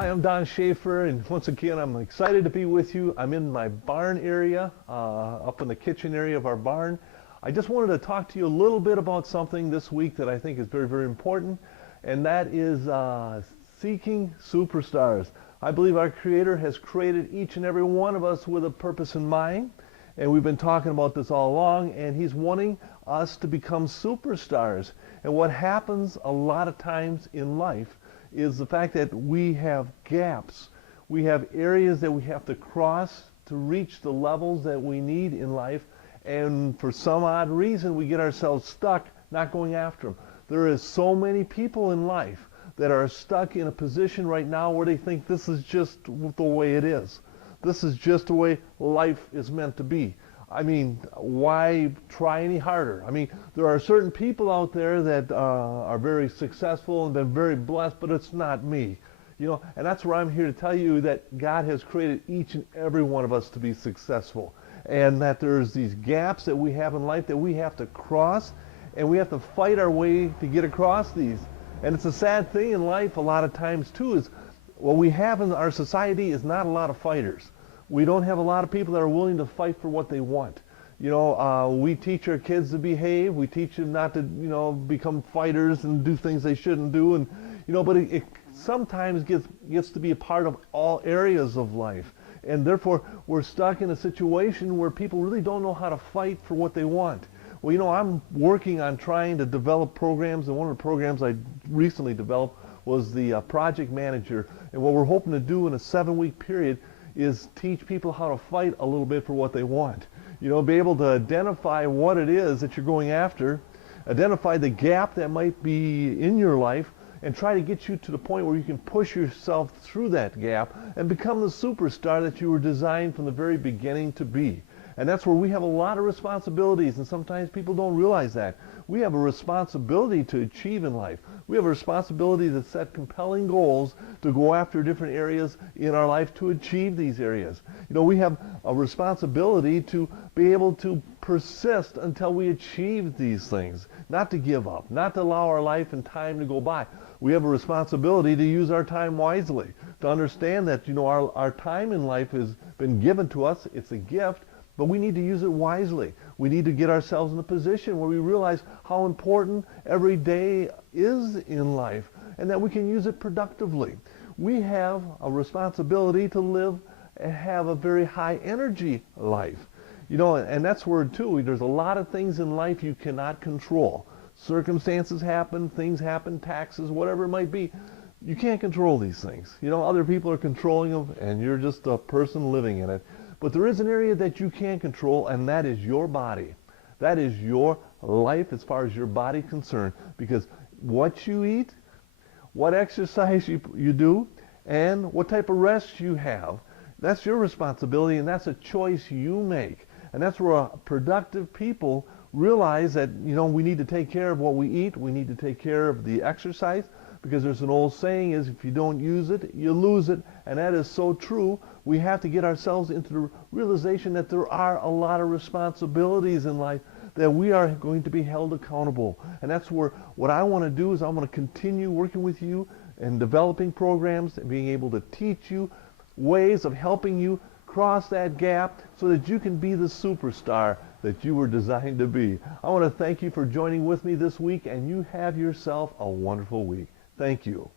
Hi, I'm Don Schaefer, and once again, I'm excited to be with you. I'm in my barn area, up in the kitchen area of our barn. I just wanted to talk to you a little bit about something this week that I think is very, very important, and that is seeking superstars. I believe our Creator has created each and every one of us with a purpose in mind, and we've been talking about this all along, and He's wanting us to become superstars. And what happens a lot of times in life is the fact that we have gaps. We have areas that we have to cross to reach the levels that we need in life, and for some odd reason we get ourselves stuck not going after them. There is so many people in life that are stuck in a position right now where they think this is just the way it is. This is just the way life is meant to be. I mean, why try any harder? I mean, there are certain people out there that are very successful and been very blessed, but it's not me. You know, and that's where I'm here to tell you that God has created each and every one of us to be successful, and that there's these gaps that we have in life that we have to cross, and we have to fight our way to get across these. And it's a sad thing in life a lot of times too, is what we have in our society is not a lot of fighters. We don't have a lot of people that are willing to fight for what they want. You know, we teach our kids to behave. We teach them not to, you know, become fighters and do things they shouldn't do. And, you know, but it sometimes gets to be a part of all areas of life. And therefore, we're stuck in a situation where people really don't know how to fight for what they want. Well, you know, I'm working on trying to develop programs, and one of the programs I recently developed was the Project Manager. And what we're hoping to do in a 7-week period is teach people how to fight a little bit for what they want. You know, be able to identify what it is that you're going after, identify the gap that might be in your life, and try to get you to the point where you can push yourself through that gap and become the superstar that you were designed from the very beginning to be. And that's where we have a lot of responsibilities, and sometimes people don't realize that. We have a responsibility to achieve in life. We have a responsibility to set compelling goals to go after different areas in our life to achieve these areas. You know, we have a responsibility to be able to persist until we achieve these things, not to give up, not to allow our life and time to go by. We have a responsibility to use our time wisely, to understand that, you know, our time in life has been given to us. It's a gift. But we need to use it wisely. We need to get ourselves in a position where we realize how important every day is in life and that we can use it productively. We have a responsibility to live and have a very high energy life. You know, and that's where too, there's a lot of things in life you cannot control. Circumstances happen, things happen, taxes, whatever it might be. You can't control these things. You know, other people are controlling them and you're just a person living in it. But there is an area that you can control, and that is your body. That is your life as far as your body is concerned. Because what you eat, what exercise you do, and what type of rest you have, that's your responsibility, and that's a choice you make. And that's where productive people realize that, you know, we need to take care of what we eat. We need to take care of the exercise. Because there's an old saying is if you don't use it, you lose it. And that is so true. We have to get ourselves into the realization that there are a lot of responsibilities in life that we are going to be held accountable. And that's where what I want to do is I want to continue working with you and developing programs and being able to teach you ways of helping you cross that gap so that you can be the superstar that you were designed to be. I want to thank you for joining with me this week, and you have yourself a wonderful week. Thank you.